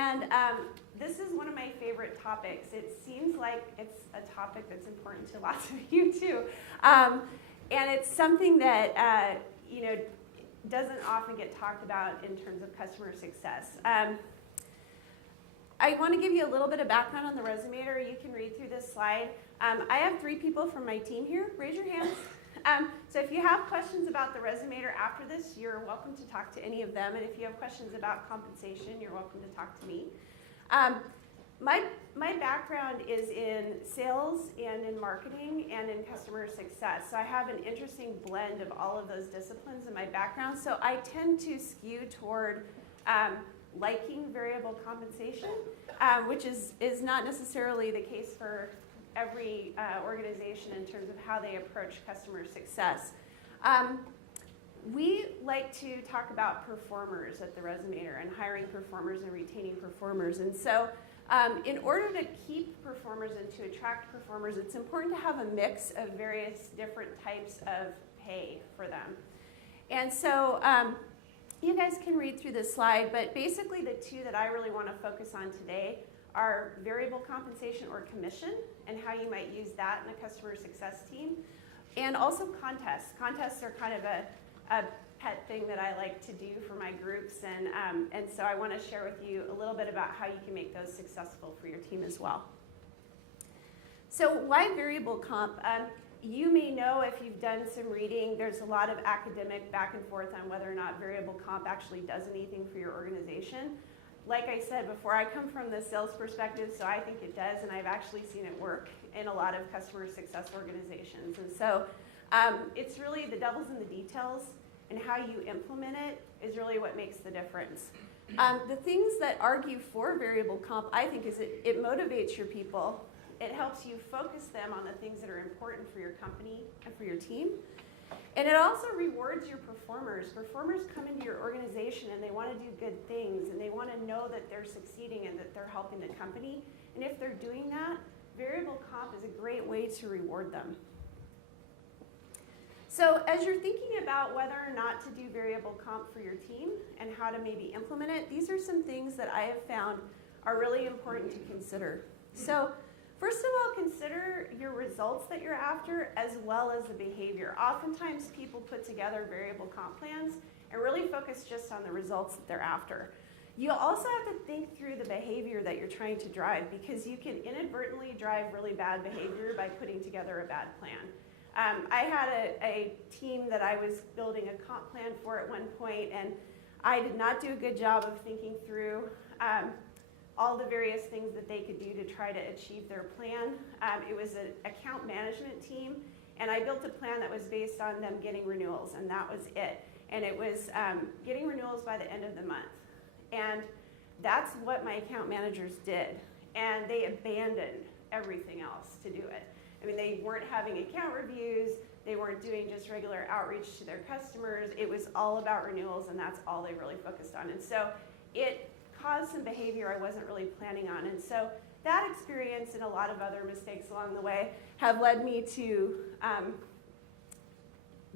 And this is one of my favorite topics. It seems like it's a topic that's important to lots of you too. And it's something that doesn't often get talked about in terms of customer success. I want to give you a little bit of background on the Resumator. You can read through this slide. I have 3 people from my team here. Raise your hands. So if you have questions about the Resumator after this, you're welcome to talk to any of them. And if you have questions about compensation, you're welcome to talk to me. My background is in sales and in marketing and in customer success. So I have an interesting blend of all of those disciplines in my background. So I tend to skew toward liking variable compensation, which is not necessarily the case for every organization in terms of how they approach customer success. We like to talk about performers at the Resumator and hiring performers and retaining performers. And so in order to keep performers and to attract performers, it's important to have a mix of various different types of pay for them. And so you guys can read through this slide, but basically the 2 that I really want to focus on today are variable compensation or commission and how you might use that in a customer success team, and also contests. Contests are kind of a pet thing that I like to do for my groups, and so I want to share with you a little bit about how you can make those successful for your team as well. So why variable comp? You may know, if you've done some reading, there's a lot of academic back and forth on whether or not variable comp actually does anything for your organization. Like I said before, I come from the sales perspective, so I think it does, and I've actually seen it work in a lot of customer success organizations. And so it's really the devil's in the details, and how you implement it is really what makes the difference. The things that argue for variable comp, I think, is it motivates your people. It helps you focus them on the things that are important for your company and for your team. And it also rewards your performers. Performers come into your organization and they want to do good things, and they want to know that they're succeeding and that they're helping the company. And if they're doing that, variable comp is a great way to reward them. So as you're thinking about whether or not to do variable comp for your team and how to maybe implement it, these are some things that I have found are really important to consider. So first of all, consider your results that you're after as well as the behavior. Oftentimes people put together variable comp plans and really focus just on the results that they're after. You also have to think through the behavior that you're trying to drive, because you can inadvertently drive really bad behavior by putting together a bad plan. I had a team that I was building a comp plan for at one point, and I did not do a good job of thinking through all the various things that they could do to try to achieve their plan. It was an account management team, and I built a plan that was based on them getting renewals, and that was it. And it was getting renewals by the end of the month. And that's what my account managers did. And they abandoned everything else to do it. I mean, they weren't having account reviews. They weren't doing just regular outreach to their customers. It was all about renewals, and that's all they really focused on. And so it caused some behavior I wasn't really planning on. And so that experience and a lot of other mistakes along the way have led me to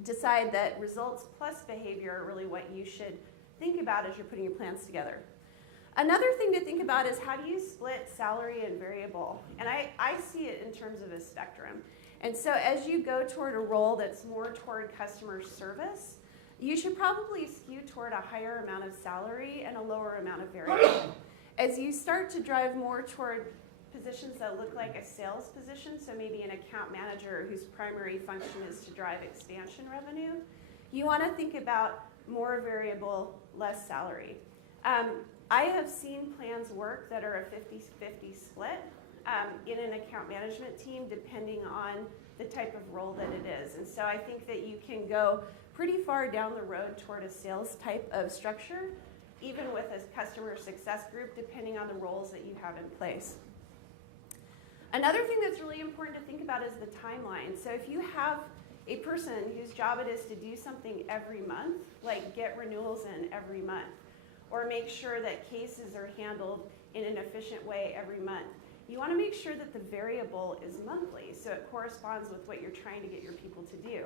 decide that results plus behavior are really what you should think about as you're putting your plans together. Another thing to think about is, how do you split salary and variable? And I see it in terms of a spectrum. And so as you go toward a role that's more toward customer service, you should probably skew toward a higher amount of salary and a lower amount of variable. As you start to drive more toward positions that look like a sales position, so maybe an account manager whose primary function is to drive expansion revenue, you want to think about more variable, less salary. I have seen plans work that are a 50-50 split in an account management team, depending on the type of role that it is. And so I think that you can go pretty far down the road toward a sales type of structure, even with a customer success group, depending on the roles that you have in place. Another thing that's really important to think about is the timeline. So if you have a person whose job it is to do something every month, like get renewals in every month, or make sure that cases are handled in an efficient way every month, you want to make sure that the variable is monthly, so it corresponds with what you're trying to get your people to do.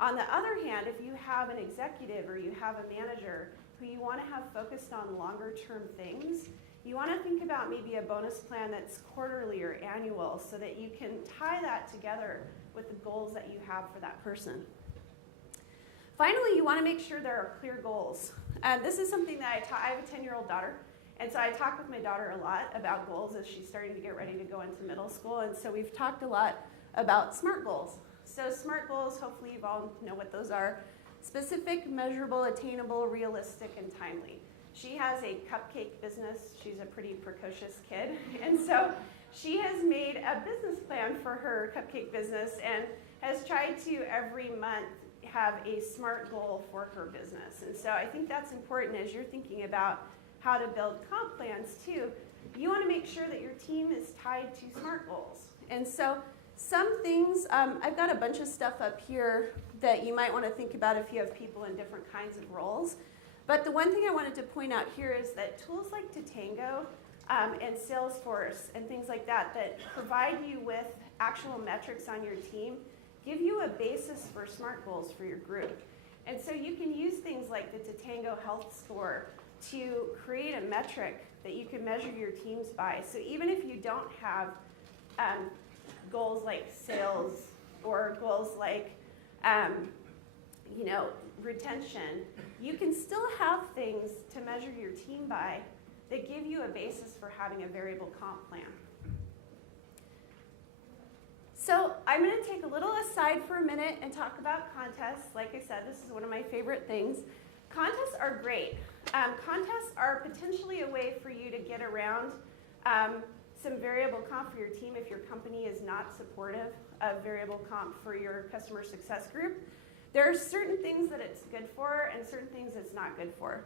On the other hand, if you have an executive or you have a manager who you want to have focused on longer term things, you want to think about maybe a bonus plan that's quarterly or annual so that you can tie that together with the goals that you have for that person. Finally, you want to make sure there are clear goals. This is something that I have a 10-year-old daughter, and so I talk with my daughter a lot about goals as she's starting to get ready to go into middle school, and so we've talked a lot about SMART goals. So SMART goals, hopefully you all know what those are: specific, measurable, attainable, realistic, and timely. She has a cupcake business. She's a pretty precocious kid, and so she has made a business plan for her cupcake business and has tried to every month have a SMART goal for her business. And so I think that's important as you're thinking about how to build comp plans too. You want to make sure that your team is tied to SMART goals. And so some things, I've got a bunch of stuff up here that you might want to think about if you have people in different kinds of roles. But the one thing I wanted to point out here is that tools like Totango and Salesforce and things like that that provide you with actual metrics on your team give you a basis for SMART goals for your group. And so you can use things like the Totango Health Score to create a metric that you can measure your teams by. So even if you don't have goals like sales or goals like retention, you can still have things to measure your team by that give you a basis for having a variable comp plan. So I'm going to take a little aside for a minute and talk about contests. Like I said, this is one of my favorite things. Contests are great. Contests are potentially a way for you to get around some variable comp for your team if your company is not supportive of variable comp for your customer success group. There are certain things that it's good for and certain things it's not good for.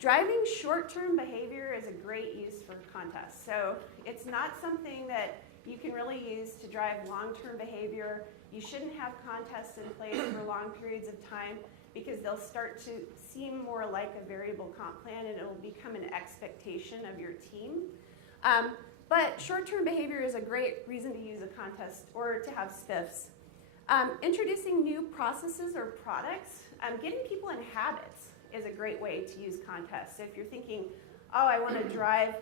Driving short-term behavior is a great use for contests. So it's not something that you can really use to drive long-term behavior. You shouldn't have contests in place for long periods of time because they'll start to seem more like a variable comp plan and it'll become an expectation of your team. But short-term behavior is a great reason to use a contest or to have spiffs. Introducing new processes or products, getting people in habits is a great way to use contests. So if you're thinking, oh, I want to drive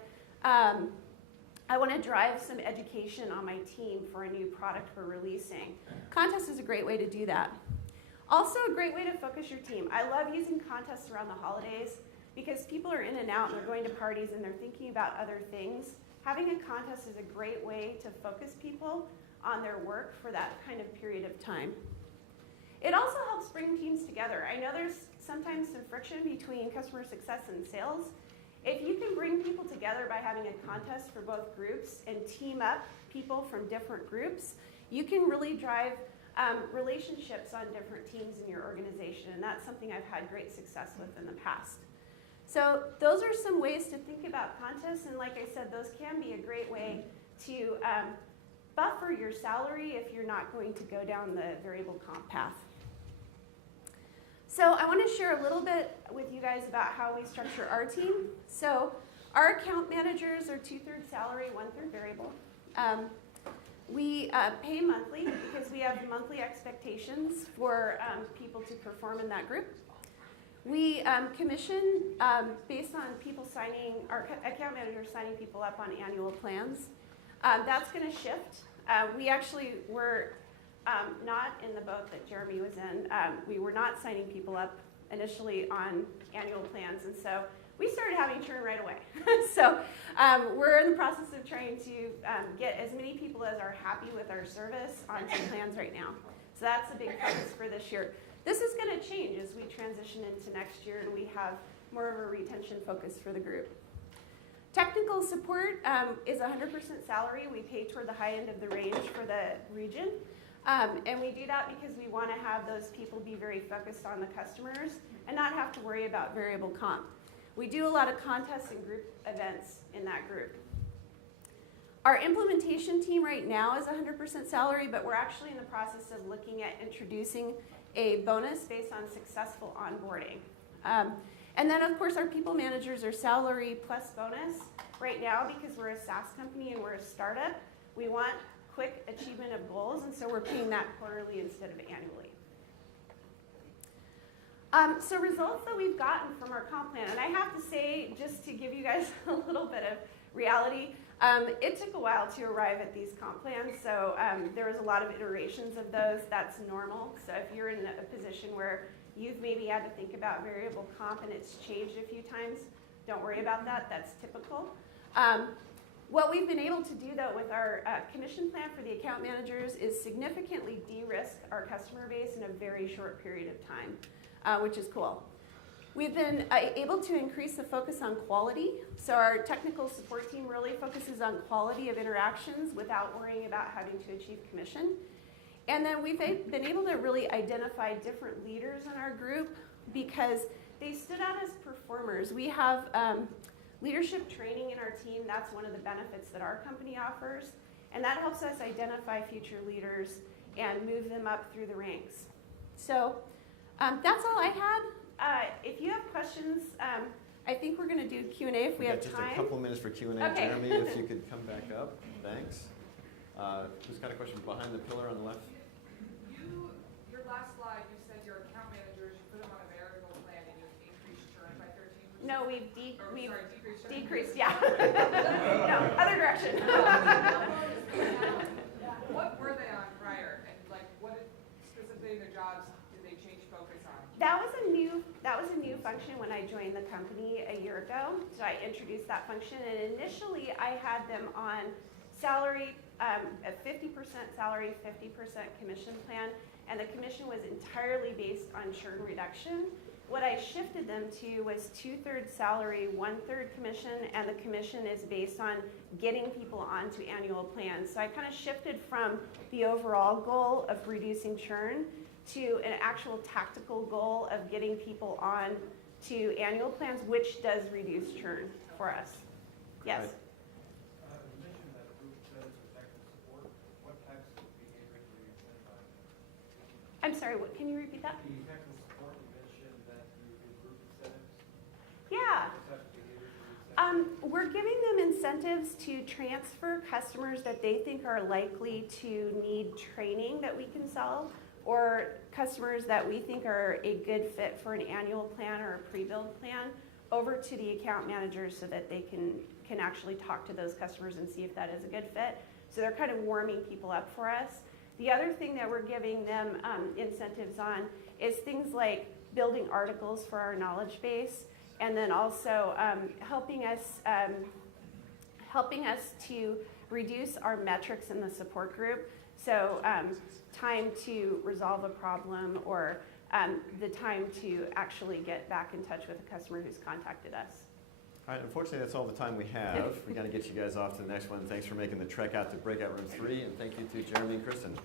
some education on my team for a new product we're releasing. Contest is a great way to do that. Also a great way to focus your team. I love using contests around the holidays because people are in and out and they're going to parties and they're thinking about other things. Having a contest is a great way to focus people on their work for that kind of period of time. It also helps bring teams together. I know there's sometimes some friction between customer success and sales. If you can bring people together by having a contest for both groups and team up people from different groups, you can really drive relationships on different teams in your organization, and that's something I've had great success with in the past. So those are some ways to think about contests, and like I said, those can be a great way to buffer your salary if you're not going to go down the variable comp path. So I want to share a little bit with you guys about how we structure our team. So our account managers are 2/3 salary, 1/3 variable. We pay monthly because we have monthly expectations for people to perform in that group. We commission based on people signing, our account managers signing people up on annual plans. That's going to shift. We actually were not in the boat that Jeremy was in. We were not signing people up initially on annual plans, and so we started having churn right away. So we're in the process of trying to get as many people as are happy with our service onto plans right now. So that's a big focus for this year. This is going to change as we transition into next year and we have more of a retention focus for the group. Technical support is 100% salary. We pay toward the high end of the range for the region. And we do that because we want to have those people be very focused on the customers and not have to worry about variable comp. We do a lot of contests and group events in that group. Our implementation team right now is 100% salary, but we're actually in the process of looking at introducing a bonus based on successful onboarding. And then, of course, our people managers are salary plus bonus. Right now, because we're a SaaS company and we're a startup, we want quick achievement of goals, and so we're paying that quarterly instead of annually. So results that we've gotten from our comp plan, and I have to say, just to give you guys a little bit of reality, it took a while to arrive at these comp plans, so there was a lot of iterations of those. That's normal. So if you're in a position where you've maybe had to think about variable comp and it's changed a few times, don't worry about that. That's typical. What we've been able to do, though, with our commission plan for the account managers is significantly de-risk our customer base in a very short period of time, which is cool. We've been able to increase the focus on quality. So our technical support team really focuses on quality of interactions without worrying about having to achieve commission. And then we've been able to really identify different leaders in our group because they stood out as performers. We have leadership training in our team. That's one of the benefits that our company offers. And that helps us identify future leaders and move them up through the ranks. So that's all I had. If you have questions, I think we're going to do Q&A if we have just time. Just a couple minutes for Q&A. Okay. Jeremy, if you could come back up. Thanks. Who's got a question behind the pillar on the left? Your last slide, you said your account managers, you put them on a variable plan and you increased churn by 13%? No, we've decreased churn? decreased, yeah. No, other direction. What were they on prior? And like, what specifically in their jobs did they change focus on? That was a new function when I joined the company a year ago. So I introduced that function, and initially I had them on salary, a 50% salary, 50% commission plan, and the commission was entirely based on churn reduction. What I shifted them to was 2/3 salary, 1/3 commission, and the commission is based on getting people onto annual plans. So I kind of shifted from the overall goal of reducing churn to an actual tactical goal of getting people on to annual plans, which does reduce churn for us. Yes? Right. You mentioned that group says technical support. What types of behavior do you incentivize? I'm sorry, what, can you repeat that? The technical support, you mentioned that you do group incentives. Yeah. What types of behavior do you incentivize? We're giving them incentives to transfer customers that they think are likely to need training that we can sell, or customers that we think are a good fit for an annual plan or a pre-build plan over to the account managers so that they can actually talk to those customers and see if that is a good fit. So they're kind of warming people up for us. The other thing that we're giving them incentives on is things like building articles for our knowledge base, and then also helping us to reduce our metrics in the support group. So time to resolve a problem, or the time to actually get back in touch with a customer who's contacted us. All right, unfortunately, that's all the time we have. We're going to get you guys off to the next one. Thanks for making the trek out to breakout room 3, and thank you to Jeremy and Kristen.